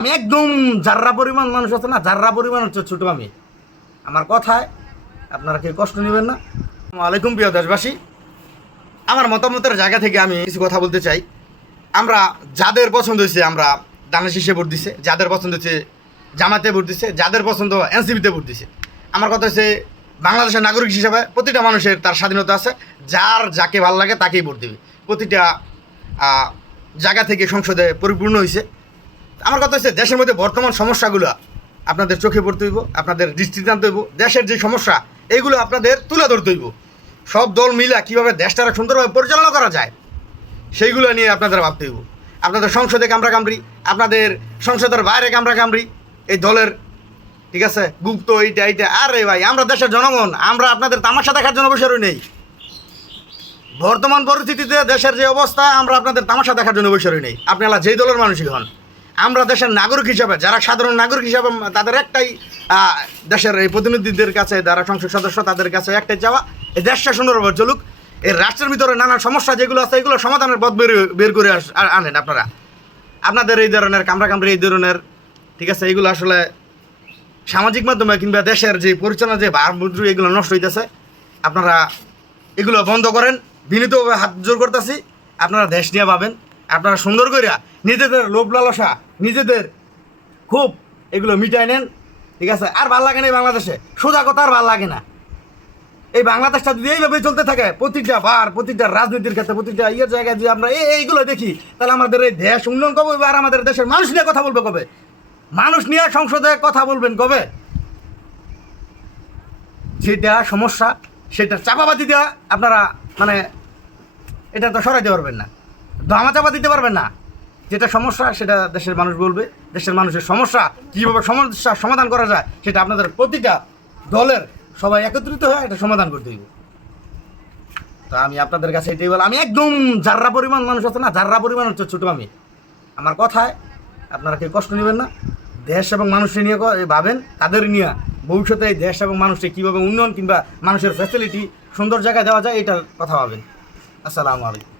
আমি একদম যার্রা পরিমাণ মানুষ আছে না, যার্রা পরিমাণ হচ্ছে ছোট আমি। আমার কথায় আপনারা কেউ কষ্ট নেবেন না। আসসালামু আলাইকুম প্রিয় দেশবাসী, আমার মতামতের জায়গা থেকে আমি কিছু কথা বলতে চাই। আমরা যাদের পছন্দ হয়েছে আমরা দানের শীষে ভোট দিছে, যাদের পছন্দ হচ্ছে জামাতে ভোট দিছে, যাদের পছন্দ এনসিপিতে ভোট দিছে। আমার কথা হচ্ছে বাংলাদেশের নাগরিক হিসেবে প্রতিটা মানুষের তার স্বাধীনতা আছে, যার যাকে ভালো লাগে তাকেই ভোট দেবে। প্রতিটা জায়গা থেকে সংসদে পরিপূর্ণ হয়েছে। আমার কথা হচ্ছে দেশের মধ্যে বর্তমান সমস্যাগুলো আপনাদের চোখে পড়তে হইব, আপনাদের দৃষ্টিতে আনতে হইব। দেশের যে সমস্যা এইগুলো আপনাদের তুলে ধরতে হইব। সব দল মিলা কীভাবে দেশটারা সুন্দরভাবে পরিচালনা করা যায় সেইগুলো নিয়ে আপনাদের ভাবতে হইব। আপনাদের সংসদে কামড়ি, আপনাদের সংসদের বাইরে কামড়ি, এই দলের ঠিক আছে গুপ্ত এইটা। আরে ভাই, আমরা দেশের জনগণ, আমরা আপনাদের তামাশা দেখার জন্য বসে রই নেই। বর্তমান পরিস্থিতিতে দেশের যে অবস্থা, আমরা আপনাদের তামাশা দেখার জন্য বসে রই নেই। আপনারা যেই দলের মানুষই হন, আমরা দেশের নাগরিক হিসাবে, যারা সাধারণ নাগরিক হিসাবে, তাদের একটাই দেশের এই প্রতিনিধিদের কাছে, যারা সংসদ সদস্য, তাদের কাছে একটাই চাওয়া, এই দেশটা সুন্দরভাবে চলুক। এই রাষ্ট্রের ভিতরে নানা সমস্যা যেগুলো আছে এগুলো সমাধানের পথ বের করে আনেন আপনারা। আপনাদের এই ধরনের কামড়ি এই ধরনের ঠিক আছে এগুলো আসলে সামাজিক মাধ্যমে কিংবা দেশের যে পরিচালনা যে ভারমুদ্রু এগুলো নষ্ট হইতেছে। আপনারা এগুলো বন্ধ করেন, বিনীতভাবে হাত জোর করতেছি। আপনারা দেশ নিয়ে ভাবেন, আপনারা সুন্দর করিয়া নিজেদের লোভ লালসা, নিজেদের খুব এগুলো মিটাই নেন, ঠিক আছে। আর ভাল লাগে না এই বাংলাদেশে, সোজা কথা আর ভাল লাগে না। এই বাংলাদেশটা যদি এইভাবে চলতে থাকে, প্রতিটা রাজনীতির ক্ষেত্রে, প্রতিটা জায়গায় যদি আমরা এইগুলো দেখি, তাহলে আমাদের এই দেশ উন্নয়ন কবে আর আমাদের দেশের মানুষ নিয়ে কথা বলবে কবে? মানুষ নিয়ে সংসদে কথা বলবেন কবে? যেটা সমস্যা সেটা চাপাবাদি দেওয়া আপনারা এটা তো সরাইতে পারবেন না, চাপা দিতে পারবেন না। যেটা সমস্যা সেটা দেশের মানুষ বলবে। দেশের মানুষের সমস্যা কীভাবে সমস্যার সমাধান করা যায় সেটা আপনাদের প্রতিটা দলের সবাই একত্রিত হয়ে এটা সমাধান করতে হইব। তো আমি আপনাদের কাছে এটাই বল, আমি একদম যার্রা পরিমাণ মানুষ আছে না, যার্রা পরিমাণ হচ্ছে ছোটো আমি। আমার কথায় আপনারা কেউ কষ্ট নেবেন না। দেশ এবং মানুষকে নিয়ে ভাবেন, তাদের নিয়ে ভবিষ্যতে এই দেশ এবং মানুষকে কীভাবে উন্নয়ন কিংবা মানুষের ফ্যাসিলিটি সুন্দর জায়গায় দেওয়া যায় এটার কথা ভাবেন। আসসালামু আলাইকুম।